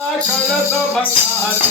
బంగారు.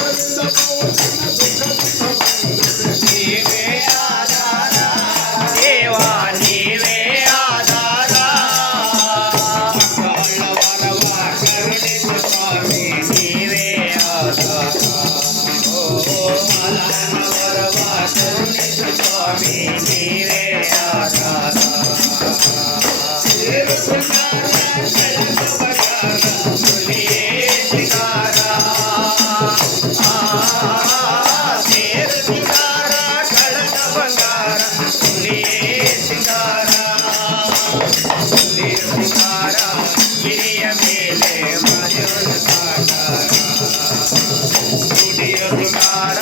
ಹುಲಿಯ ಸಿಂಗಾರ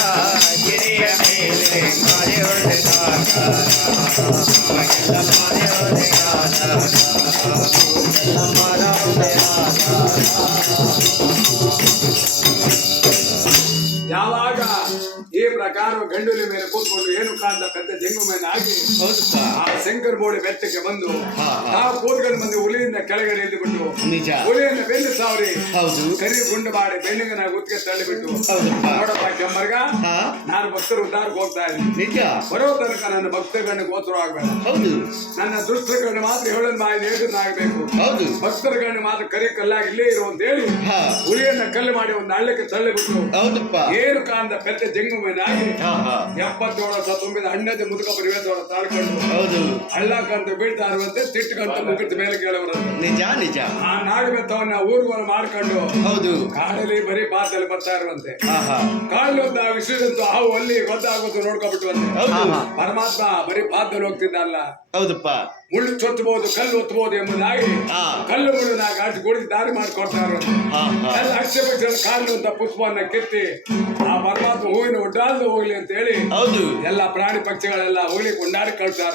ಹಿರಿಯ ಮೇಲೆ ಮರೆಯೊಂದು ಸಾಕಾರ ಎಲ್ಲ ಮರೆಯೊಂದು ಆಧಾರ ಎಲ್ಲ ಮರೆಯೊಂದು ಯಾವಾಗ ಈ ಪ್ರಕಾರ ಗಂಡುಲಿ ಮೇಲೆ ಕೂತ್ಕೊಂಡು ಏನು ಕಾಂತ ಪೆದ್ದ ಜಂಗು ಮೇಲೆ ಆಗಿ ಆ ಶಂಕರ್ ಬೋಳಿ ಬೆಟ್ಟಕ್ಕೆ ಬಂದು ಆ ಕೂದಲು ಮಂದಿ ಹುಲಿಯಿಂದ ಕೆಳಗಡೆ ಇದ್ದುಬಿಟ್ಟು ನಿಜ. ಹುಲಿಯನ್ನು ಬೆನ್ನು ಸಾವ್ರಿ ಕರಿ ಗುಂಡು ಮಾಡಿ ಬೆನ್ನಿಗೆ ಗುತ್ತಿಗೆ ತಳ್ಳಿಬಿಟ್ಟು ನೋಡಪ್ಪ ಕೆಮ್ಮರ್ಗ ನಾನು ಭಕ್ತರು ಉದ್ದಾರಕ್ಕೆ ಹೋಗ್ತಾ ಇದ್ದೀನಿ. ನಿಜ. ಬರೋ ತನಕ ನನ್ನ ಭಕ್ತರಗಣ್ಣ ಗೋತ್ರ ಆಗ್ಬೇಡ. ಹೌದು. ನನ್ನ ದುಷ್ಟರಗಣ್ಣ ಮಾತ್ರ ಹೇಳನ್ ಬಾಯಿ ನೇಟನಾಗಬೇಕು ಹೌದು. ಭಕ್ತರಗಣ್ಣ ಮಾತ್ರ ಕರಿ ಕಲ್ಲಾಗಿ ಇಲ್ಲೇ ಇರು ಅಂತ ಹೇಳಿ ಹುಲಿಯನ್ನ ಕಲ್ಲು ಮಾಡಿ ಒಂದು ಹಳ್ಳಕ್ಕೆ ತಳ್ಳಿಬಿಟ್ಟು ಹೌದಪ್ಪ. ಏನು ಕಾಂದ ಪೆದ್ದ ಜಂಗು ಹಾ ಎಪ್ಪತ್ತೇಳು ವರ್ಷ ತುಂಬಿದ ಹಣ್ಣದ ಮುದುಕ ಪರಿವೇದವರ ತಾಳ್ಕೊಂಡು ಹೌದು. ಹಳ್ಳಕ್ಕಂತ ಬೀಳ್ತಾ ಇರುವಂತೆ ತಿಟ್ಟುಕಂತ ಮುಗಿದ ಮೇಲೆ ಕೇಳಬರಂತೆ ನಿಜ ನಿಜ. ಆ ನಾಗಬೆತ್ತವನ್ನ ಊರುಗಳು ಮಾಡ್ಕೊಂಡು ಹೌದು. ಕಾಡಲ್ಲಿ ಬರೀ ಬಾತಲ್ಲಿ ಬರ್ತಾ ಇರುವಂತೆ. ಕಾಡಲ್ಲಿ ಒಂದು ವಿಶ್ವದಂತೂ ಹಾವು ಅಲ್ಲಿ ಗೊತ್ತಾಗೋದು ನೋಡ್ಕೊಬಿಟ್ಟು ಹೌದು. ಪರಮಾತ್ಮ ಬರೀ ಬಾದಲ್ಲಿ ಹೋಗ್ತಿದ್ದಲ್ಲ ಹೌದಪ್ಪ. ಮುಳ್ಳು ಚೊತ್ತಬಹುದು ಕಲ್ಲು ಒತ್ತಬಹುದು ಎಂಬುದಾಗಿ ಕಲ್ಲು ಮುಳ್ಳು ನಾಗ ಅಷ್ಟು ಕುಡಿದು ದಾರಿ ಮಾಡಿಕೊಡ್ತಾ ಇರೋದು ಹಾ ಹಾ. ಎಲ್ಲ ಅಕ್ಷಪಕ್ಷ ಕಾಲು ಅಂತ ಪುಷ್ಪವನ್ನ ಕೆತ್ತಿ ಆ ಪರಮಾತ್ಮ ಹೂವಿನ ಒಡ್ಡಾಲ್ದು ಹೋಗ್ಲಿ ಅಂತ ಹೇಳಿ ಎಲ್ಲ ಪ್ರಾಣಿ ಪಕ್ಷಿಗಳೆಲ್ಲ ಹೋಗ್ಲಿ ಕೊಂಡಾಡಿ ಕಳ್ತಾರ